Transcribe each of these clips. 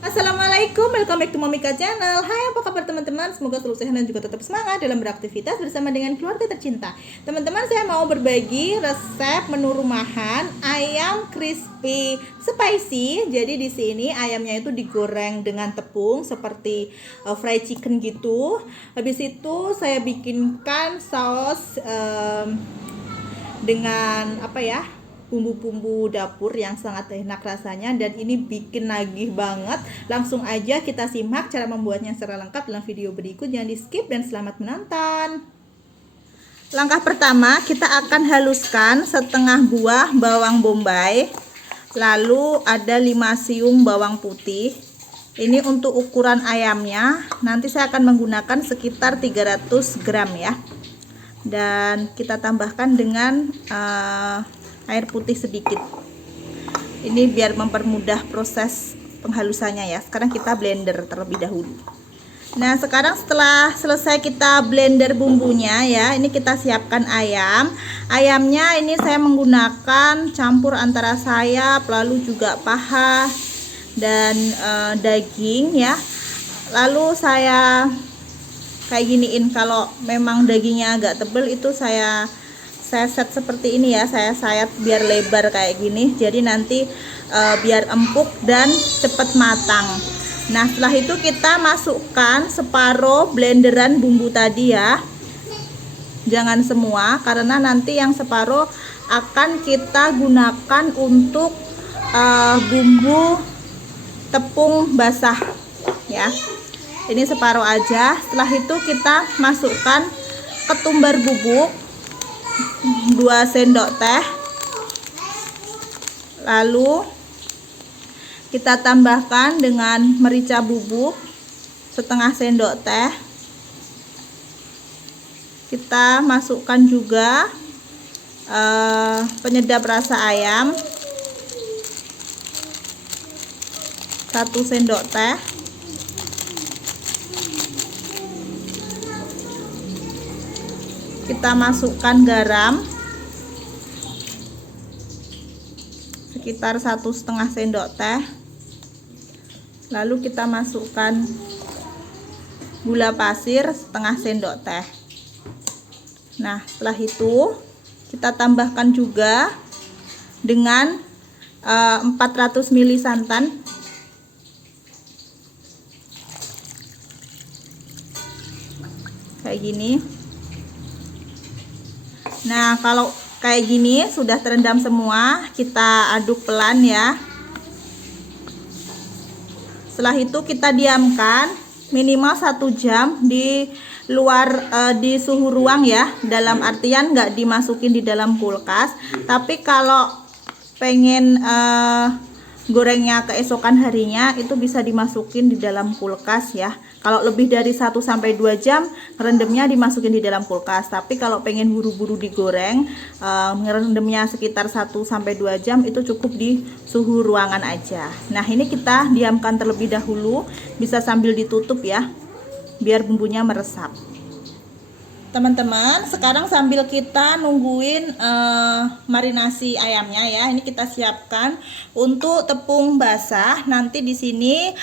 Assalamualaikum, welcome back to Momika Channel. Hai, apa kabar teman-teman? Semoga selalu sehat dan juga tetap semangat dalam beraktivitas bersama dengan keluarga tercinta. Teman-teman, saya mau berbagi resep menu rumahan ayam crispy spicy. Jadi di sini ayamnya itu digoreng dengan tepung seperti fried chicken gitu. Habis itu saya bikinkan saus dengan bumbu-bumbu dapur yang sangat enak rasanya, dan ini bikin nagih banget. Langsung aja kita simak cara membuatnya secara lengkap dalam video berikut. Jangan di skip dan selamat menonton. Langkah pertama, kita akan haluskan setengah buah bawang bombay, lalu ada 5 siung bawang putih. Ini untuk ukuran ayamnya, nanti saya akan menggunakan sekitar 300 gram ya. Dan kita tambahkan dengan air putih sedikit. Ini biar mempermudah proses penghalusannya ya. Sekarang kita blender terlebih dahulu. Nah, sekarang setelah selesai kita blender bumbunya ya, ini kita siapkan ayam. Ayamnya ini saya menggunakan campur antara sayap, lalu juga paha dan daging ya. Lalu saya kayak giniin. Kalau memang dagingnya agak tebal, itu saya set seperti ini ya, saya sayat biar lebar kayak gini, jadi nanti biar empuk dan cepat matang. Nah, setelah itu kita masukkan separuh blenderan bumbu tadi ya, jangan semua, karena nanti yang separuh akan kita gunakan untuk bumbu tepung basah ya. Ini separuh aja. Setelah itu kita masukkan ketumbar bubuk 2 sendok teh, lalu kita tambahkan dengan merica bubuk setengah sendok teh. Kita masukkan juga penyedap rasa ayam 1 sendok teh. Kita masukkan garam sekitar 1,5 sendok teh, lalu kita masukkan gula pasir setengah sendok teh. Nah, setelah itu kita tambahkan juga dengan 400 ml santan, kayak gini. Nah, kalau kayak gini sudah terendam semua, kita aduk pelan ya. Setelah itu kita diamkan minimal 1 jam di luar di suhu ruang ya, dalam artian nggak dimasukin di dalam kulkas. Tapi kalau pengen gorengnya keesokan harinya, itu bisa dimasukin di dalam kulkas ya. Kalau lebih dari 1-2 jam, ngerendamnya dimasukin di dalam kulkas. Tapi kalau pengen buru-buru digoreng, ngerendamnya sekitar 1-2 jam, itu cukup di suhu ruangan aja. Nah, ini kita diamkan terlebih dahulu, bisa sambil ditutup ya, biar bumbunya meresap. Teman-teman, sekarang sambil kita nungguin marinasi ayamnya ya, ini kita siapkan untuk tepung basah. Nanti di sini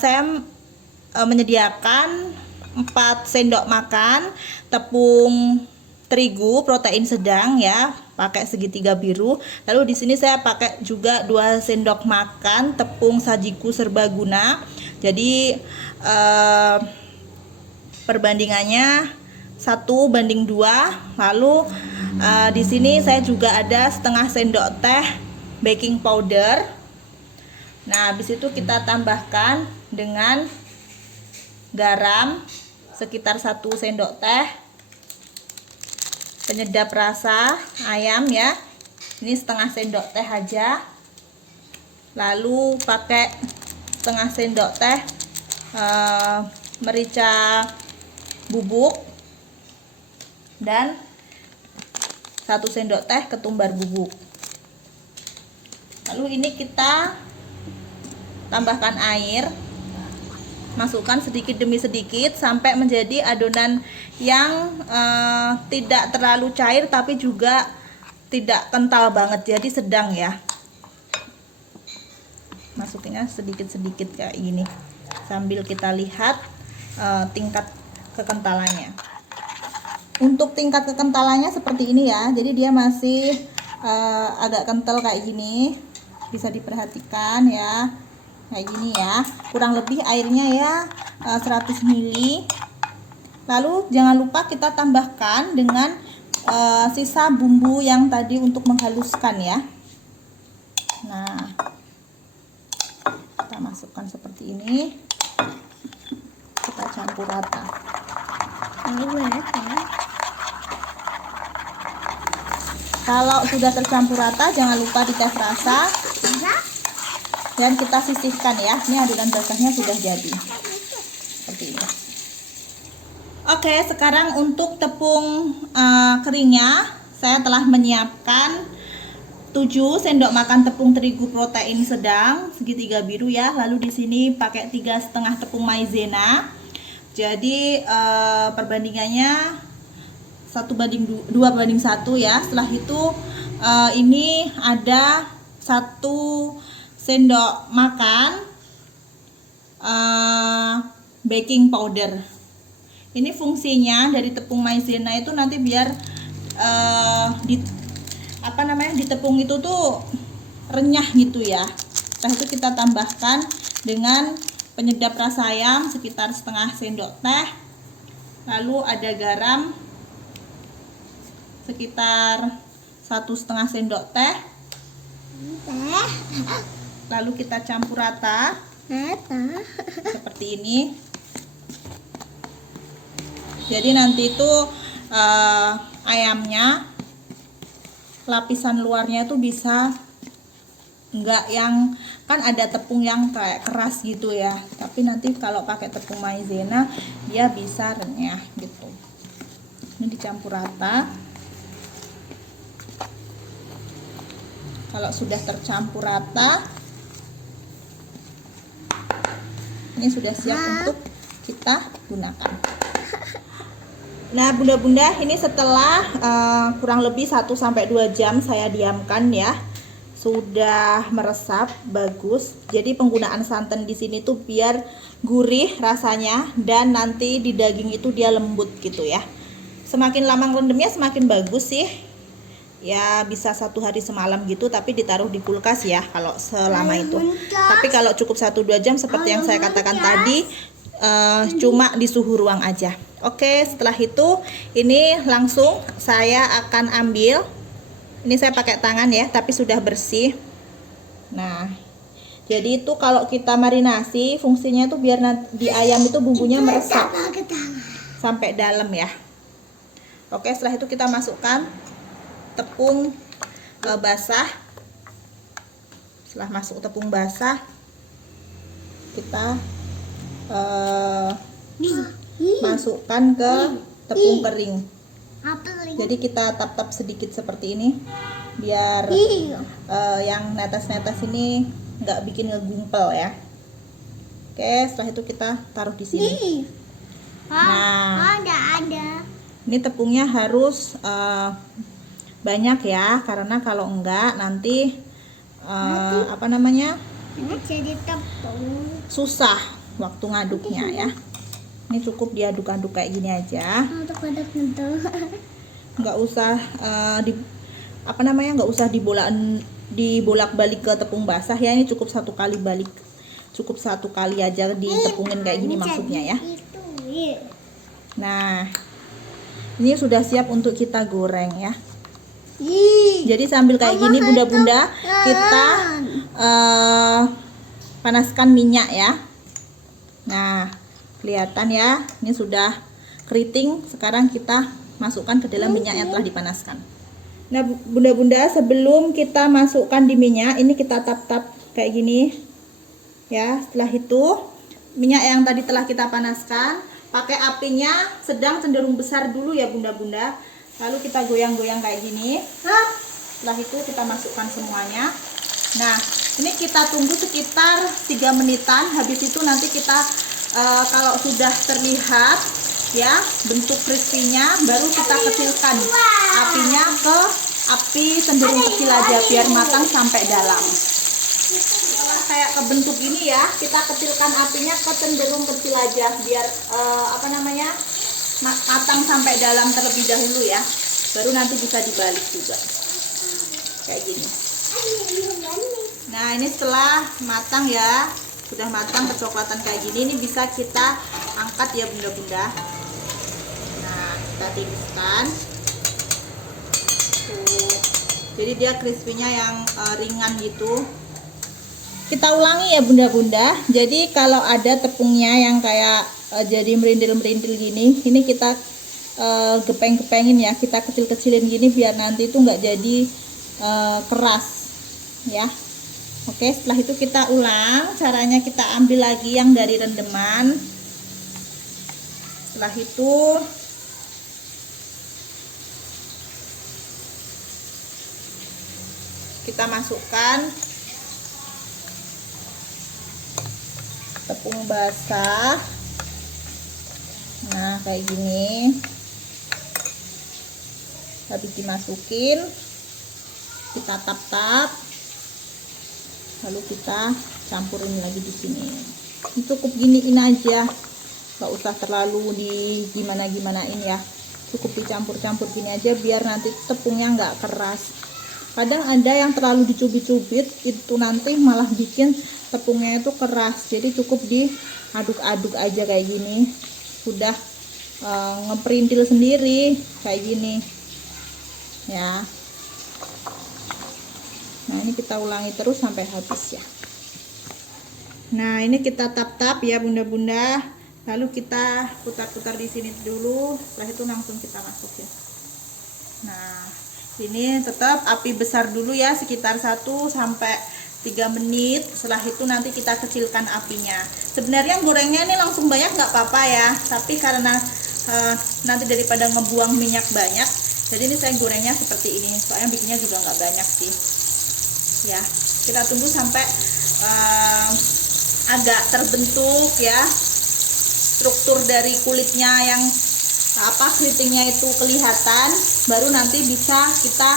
saya menyediakan 4 sendok makan tepung terigu protein sedang ya, pakai segitiga biru. Lalu di sini saya pakai juga 2 sendok makan tepung sajiku serbaguna. Jadi perbandingannya 1:2. Lalu di sini saya juga ada setengah sendok teh baking powder. Nah, habis itu kita tambahkan dengan garam sekitar 1 sendok teh, penyedap rasa ayam ya, ini setengah sendok teh aja. Lalu pakai setengah sendok teh merica bubuk dan 1 sendok teh ketumbar bubuk. Lalu ini kita tambahkan air, masukkan sedikit demi sedikit sampai menjadi adonan yang tidak terlalu cair tapi juga tidak kental banget, jadi sedang ya. masukinnya sedikit-sedikit kayak gini sambil kita lihat tingkat kekentalannya. Untuk tingkat kekentalannya seperti ini ya, jadi dia masih agak kental kayak gini, bisa diperhatikan ya, kayak gini ya. Kurang lebih airnya ya 100 ml. Lalu jangan lupa kita tambahkan dengan sisa bumbu yang tadi untuk menghaluskan ya. Nah, kita masukkan seperti ini, kita campur rata. Kalau sudah tercampur rata, jangan lupa dites rasa dan kita sisihkan ya. Ini adonan basahnya sudah jadi seperti ini. Oke, sekarang untuk tepung keringnya saya telah menyiapkan 7 sendok makan tepung terigu protein sedang segitiga biru ya. Lalu di sini pakai 3,5 tepung maizena. Jadi perbandingannya 2:1 ya. Setelah itu ini ada 1 sendok makan baking powder. Ini fungsinya dari tepung maizena itu nanti biar di tepung itu tuh renyah gitu ya. Setelah itu kita tambahkan dengan penyedap rasa ayam sekitar setengah sendok teh. Lalu ada garam sekitar 1,5 sendok teh. Lalu kita campur rata seperti ini. Jadi nanti itu ayamnya lapisan luarnya itu bisa enggak yang kan ada tepung yang kayak keras gitu ya, tapi nanti kalau pakai tepung maizena dia bisa renyah gitu. Ini dicampur rata. Kalau sudah tercampur rata, ini sudah siap untuk kita gunakan. Nah bunda-bunda, ini setelah kurang lebih 1-2 jam saya diamkan ya, sudah meresap bagus. Jadi penggunaan santan di sini tuh biar gurih rasanya dan nanti di daging itu dia lembut gitu ya. Semakin lama ngerendamnya semakin bagus sih. Ya bisa 1 hari semalam gitu, tapi ditaruh di kulkas ya kalau selama itu. Tapi kalau cukup 1-2 jam seperti yang saya katakan tadi, cuma di suhu ruang aja. Oke, setelah itu ini langsung saya akan ambil. Ini saya pakai tangan ya, tapi sudah bersih. Nah, jadi itu kalau kita marinasi fungsinya itu biar di ayam itu bumbunya meresap sampai dalam ya. Oke, setelah itu kita masukkan tepung basah. Setelah masuk tepung basah, kita masukkan ke tepung kering. Jadi kita tap-tap sedikit seperti ini biar yang netes-netes ini nggak bikin ngegumpel ya. Oke, setelah itu kita taruh di sini. Nah, ini tepungnya harus banyak ya, karena kalau enggak nanti jadi tepung susah waktu ngaduknya ya. Ini cukup diaduk-aduk kayak gini aja. Nggak usah nggak usah dibolak-balik ke tepung basah ya. Ini cukup 1 kali balik, cukup 1 kali aja ditepungin kayak gini maksudnya ya. Nah, ini sudah siap untuk kita goreng ya. Jadi sambil kayak gini bunda-bunda kita panaskan minyak ya. Nah, kelihatan ya, ini sudah keriting. Sekarang kita masukkan ke dalam minyak yang telah dipanaskan. Nah bunda-bunda, sebelum kita masukkan di minyak, ini kita tap-tap kayak gini ya. Setelah itu minyak yang tadi telah kita panaskan, pakai apinya sedang cenderung besar dulu ya bunda-bunda. Lalu kita goyang-goyang kayak gini. Setelah itu kita masukkan semuanya. Nah ini kita tunggu sekitar 3 menitan. Habis itu nanti kita kalau sudah terlihat ya bentuk crispy-nya, baru kita kecilkan apinya ke api cenderung kecil aja biar matang sampai dalam. Setelah kayak kebentuk gini ya, kita kecilkan apinya ke cenderung kecil aja biar matang sampai dalam terlebih dahulu ya. Baru nanti bisa dibalik juga kayak gini. Nah, ini setelah matang ya, sudah matang kecoklatan kayak gini, ini bisa kita angkat ya bunda-bunda. Nah, kita tiriskan tuh, jadi dia crispy-nya yang ringan gitu. Kita ulangi ya bunda-bunda. Jadi kalau ada tepungnya yang kayak jadi merindil-merindil gini, ini kita gepeng-gepengin ya, kita kecil-kecilin gini biar nanti itu nggak jadi keras ya. Oke, setelah itu kita ulang caranya, kita ambil lagi yang dari rendeman. Setelah itu kita masukkan tepung basah. Nah, kayak gini. Habis dimasukin, kita tap-tap, lalu kita campurin lagi di sini. Ini cukup giniin aja, nggak usah terlalu di gimana-gimanain ya. Cukup dicampur-campur gini aja biar nanti tepungnya nggak keras. Kadang ada yang terlalu dicubit-cubit, itu nanti malah bikin tepungnya itu keras. Jadi cukup diaduk-aduk aja kayak gini, sudah ngeperintil sendiri kayak gini ya. Nah, ini kita ulangi terus sampai habis ya. Nah, ini kita tap-tap ya bunda-bunda, lalu kita putar-putar di sini dulu, setelah itu langsung kita masukin. Nah, ini tetap api besar dulu ya, sekitar 1 sampai 3 menit. Setelah itu nanti kita kecilkan apinya. Sebenarnya gorengnya ini langsung banyak nggak apa-apa ya, tapi karena nanti daripada ngebuang minyak banyak, jadi ini saya gorengnya seperti ini, soalnya bikinnya juga nggak banyak sih ya. Kita tunggu sampai agak terbentuk ya, struktur dari kulitnya yang keritingnya itu kelihatan, baru nanti bisa kita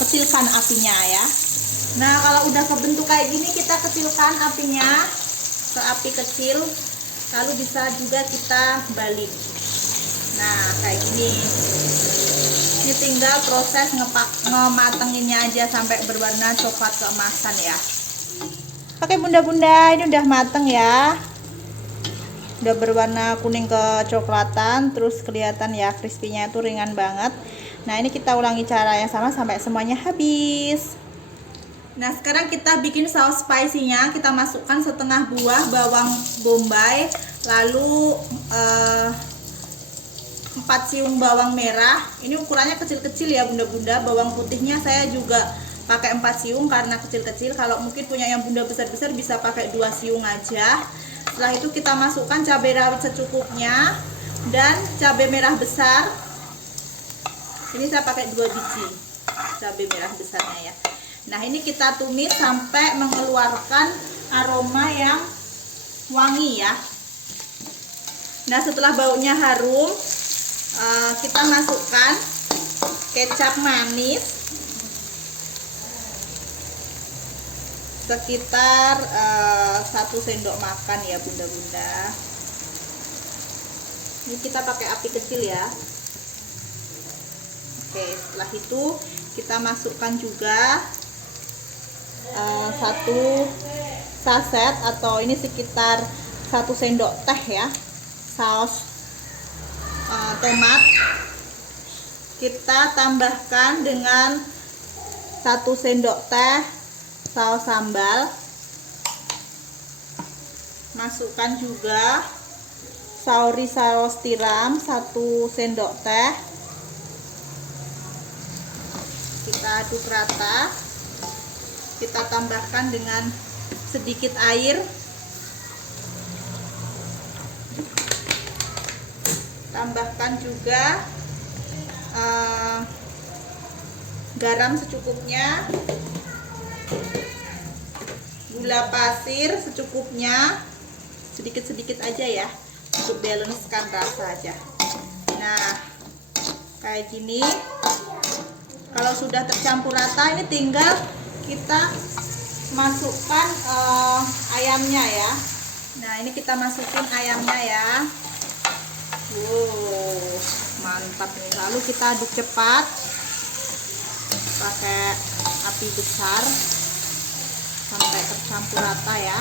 kecilkan apinya ya. Nah, kalau udah kebentuk kayak gini, kita kecilkan apinya ke api kecil, lalu bisa juga kita balik. Nah, kayak gini. Ini tinggal proses ngematenginnya aja sampai berwarna coklat keemasan ya. Oke bunda-bunda, ini udah mateng ya. Udah berwarna kuning kecoklatan, terus kelihatan ya crispy-nya itu ringan banget. Nah, ini kita ulangi cara yang sama sampai semuanya habis. Nah, sekarang kita bikin saus spicy-nya. Kita masukkan setengah buah bawang bombay, lalu 4 siung bawang merah. Ini ukurannya kecil-kecil ya bunda-bunda. Bawang putihnya saya juga pakai 4 siung karena kecil-kecil. Kalau mungkin punya yang bunda besar-besar bisa pakai 2 siung aja. Setelah itu kita masukkan cabai rawit secukupnya dan cabai merah besar. Ini saya pakai 2 biji cabai merah besarnya ya. Nah, ini kita tumis sampai mengeluarkan aroma yang wangi ya. Nah, setelah baunya harum, kita masukkan kecap manis sekitar 1 sendok makan ya bunda-bunda. Ini kita pakai api kecil ya. Oke, setelah itu kita masukkan juga 1 saset atau ini sekitar 1 sendok teh ya, saus tomat. Kita tambahkan dengan 1 sendok teh saus sambal. Masukkan juga saus tiram 1 sendok teh. Kita aduk rata. Kita tambahkan dengan sedikit air. Tambahkan juga garam secukupnya, gula pasir secukupnya, sedikit-sedikit aja ya, untuk balancekan rasa aja. Nah, kayak gini. Kalau sudah tercampur rata, ini tinggal kita masukkan ayamnya ya. Nah, ini kita masukin ayamnya ya. Wow, mantap nih. Lalu kita aduk cepat pakai api besar sampai tercampur rata ya.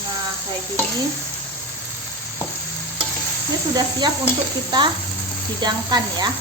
Nah, kayak gini. Ini sudah siap untuk kita hidangkan ya.